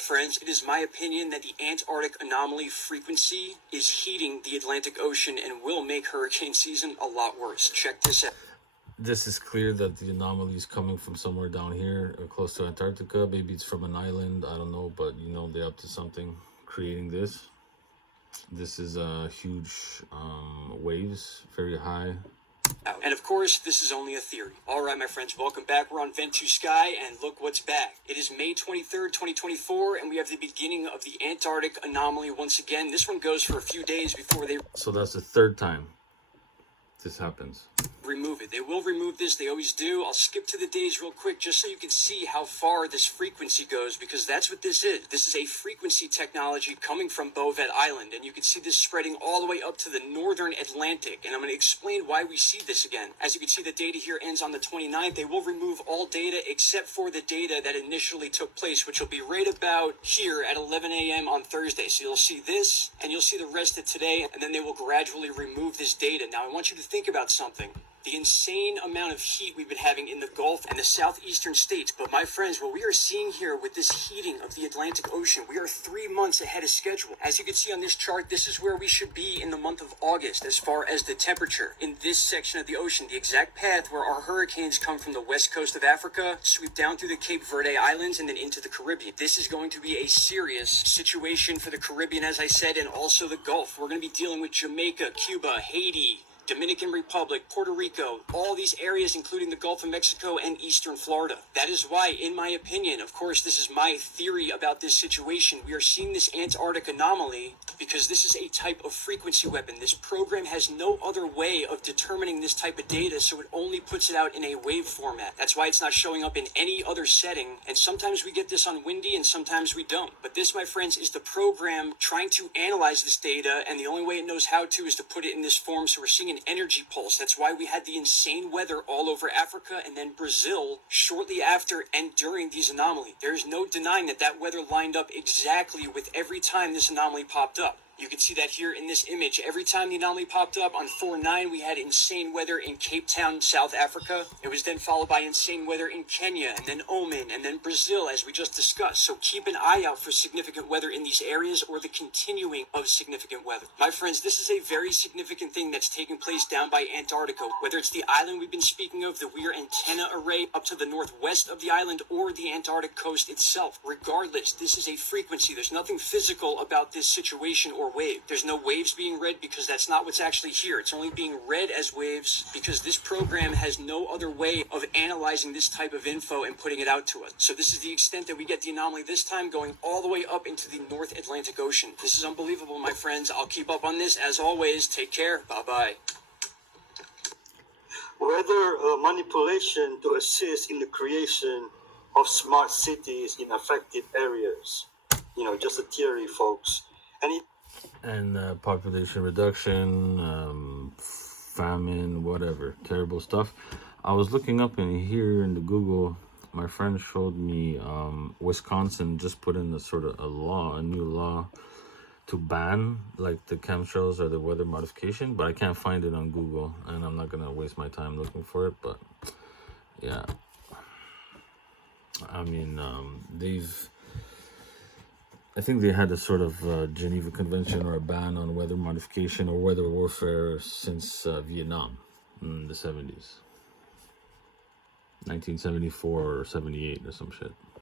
Friends, it is my opinion that the Antarctic anomaly frequency is heating the Atlantic Ocean and will make hurricane season a lot worse. Check this out. This is clear that the anomaly is coming from somewhere down here, close to Antarctica. Maybe it's from an island, I don't know, but you know they're up to something creating this. This is huge waves, very high. And of course, this is only a theory. All right, my friends, welcome back. We're on Vent to Sky, and look what's back. It is May 23rd, 2024, and we have the beginning of the Antarctic anomaly once again. This one goes for a few days before they... So that's the third time this happens. Remove it. They will remove this. They always do. I'll skip to the days real quick just so you can see how far this frequency goes, because that's what this is. This is a frequency technology coming from Bovet Island, and you can see this spreading all the way up to the northern Atlantic, and I'm going to explain why we see this again. As you can see, the data here ends on the 29th. They will remove all data except for the data that initially took place, which will be right about here at 11 a.m. on Thursday. So you'll see this, and you'll see the rest of today, and then they will gradually remove this data. Now, I want you to think about something. The insane amount of heat we've been having in the Gulf and the southeastern states. But my friends, what we are seeing here with this heating of the Atlantic Ocean, we are 3 months ahead of schedule. As you can see on this chart, this is where we should be in the month of August as far as the temperature in this section of the ocean, the exact path where our hurricanes come from the west coast of Africa, sweep down through the Cape Verde Islands, and then into the Caribbean. This is going to be a serious situation for the Caribbean, as I said, and also the Gulf. We're going to be dealing with Jamaica, Cuba, Haiti, Dominican Republic, Puerto Rico, all these areas, including the Gulf of Mexico and eastern Florida. That is why, in my opinion, of course, this is my theory about this situation, we are seeing this Antarctic anomaly because this is a type of frequency weapon. This program has no other way of determining this type of data, so it only puts it out in a wave format. That's why it's not showing up in any other setting, and sometimes we get this on windy and sometimes we don't. But this, my friends, is the program trying to analyze this data, and the only way it knows how to is to put it in this form, so we're seeing an energy pulse. That's why we had the insane weather all over Africa and then Brazil shortly after and during these anomalies. There is no denying that that weather lined up exactly with every time this anomaly popped up. You can see that here in this image. Every time the anomaly popped up on 4/9, we had insane weather in Cape Town, South Africa. It was then followed by insane weather in Kenya, and then Oman, and then Brazil, as we just discussed. So keep an eye out for significant weather in these areas or the continuing of significant weather. My friends, this is a very significant thing that's taking place down by Antarctica. Whether it's the island we've been speaking of, the weird antenna array up to the northwest of the island, or the Antarctic coast itself. Regardless, this is a frequency. There's nothing physical about this situation or wave. There's no waves being read because that's not what's actually here. It's only being read as waves because this program has no other way of analyzing this type of info and putting it out to us. So this is the extent that we get the anomaly this time, going all the way up into the North Atlantic Ocean. This is unbelievable, my friends. I'll keep up on this as always. Take care. Bye-bye. Weather manipulation to assist in the creation of smart cities in affected areas. You know, just a theory, folks. And population reduction, famine, whatever, terrible stuff. I was looking up in here in the Google. My friend showed me Wisconsin just put in a new law to ban like the chemtrails or the weather modification, but I can't find it on Google, and I'm not gonna waste my time looking for it. But yeah, I mean, I think they had a sort of Geneva Convention or a ban on weather modification or weather warfare since Vietnam in the 70s. 1974 or 78 or some shit.